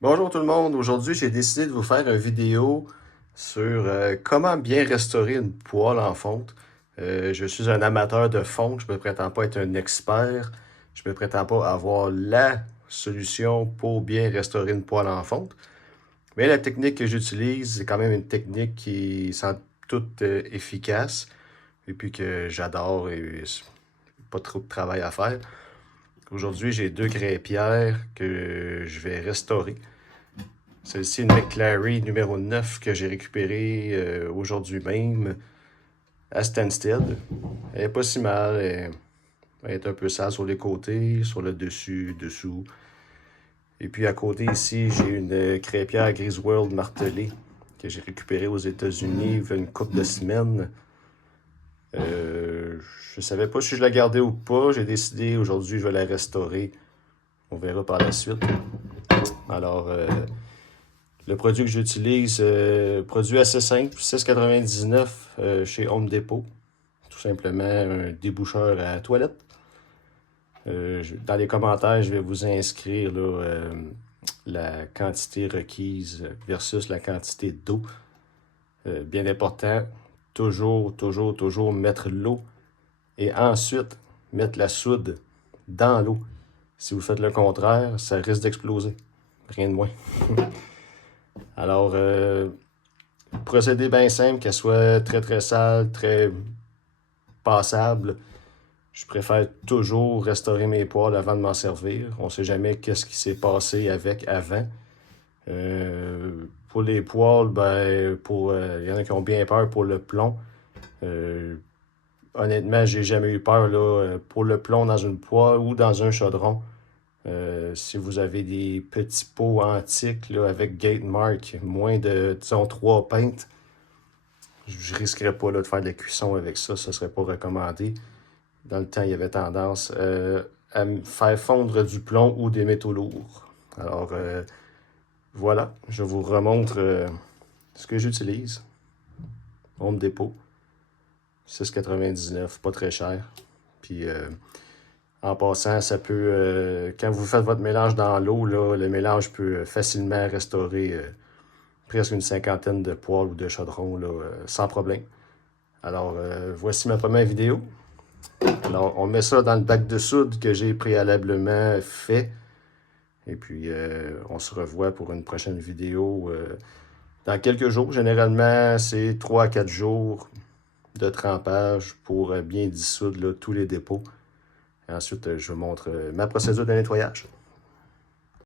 Bonjour tout le monde, aujourd'hui j'ai décidé de vous faire une vidéo sur comment bien restaurer une poêle en fonte. Je suis un amateur de fonte, je me prétends pas être un expert, je me prétends pas avoir la solution pour bien restaurer une poêle en fonte. Mais la technique que j'utilise, c'est quand même une technique qui semble toute efficace et puis que j'adore et pas trop de travail à faire. Aujourd'hui j'ai deux crêpières que je vais restaurer. Celle-ci, une McLaren numéro 9 que j'ai récupérée aujourd'hui même à Stansted. Elle est pas si mal. Elle est un peu sale sur les côtés, sur le dessus, dessous. Et puis à côté ici, j'ai une crêpière Griswold martelée que j'ai récupérée aux États-Unis il y a une couple de semaines. Je savais pas si je la gardais ou pas. J'ai décidé aujourd'hui je vais la restaurer. On verra par la suite. Alors, le produit que j'utilise, produit assez simple, 6,99 chez Home Depot. Tout simplement un déboucheur à toilette. Dans les commentaires, je vais vous inscrire là, la quantité requise versus la quantité d'eau. Bien important, toujours mettre l'eau et ensuite mettre la soude dans l'eau. Si vous faites le contraire, ça risque d'exploser. Rien de moins. Alors, procédé bien simple, qu'elle soit très sale, très passable. Je préfère toujours restaurer mes poêles avant de m'en servir. On ne sait jamais qu'est-ce qui s'est passé avec avant. Pour les poêles, y en a qui ont bien peur pour le plomb. Honnêtement, j'ai jamais eu peur là, pour le plomb dans une poêle ou dans un chaudron. Si vous avez des petits pots antiques là, avec gate mark, moins de, disons, 3 pintes, je risquerais pas là, de faire de la cuisson avec ça, ça serait pas recommandé. Dans le temps, il y avait tendance à me faire fondre du plomb ou des métaux lourds. Alors, voilà, je vous remontre ce que j'utilise. Home Depot, 6,99, pas très cher. Puis, en passant, ça peut, quand vous faites votre mélange dans l'eau, là, le mélange peut facilement restaurer presque une cinquantaine de poêles ou de chaudrons là, sans problème. Alors, voici ma première vidéo. Alors, on met ça dans le bac de soude que j'ai préalablement fait. Et puis, on se revoit pour une prochaine vidéo dans quelques jours. Généralement, c'est 3 à 4 jours de trempage pour bien dissoudre là, tous les dépôts. Et ensuite, je vous montre ma procédure de nettoyage.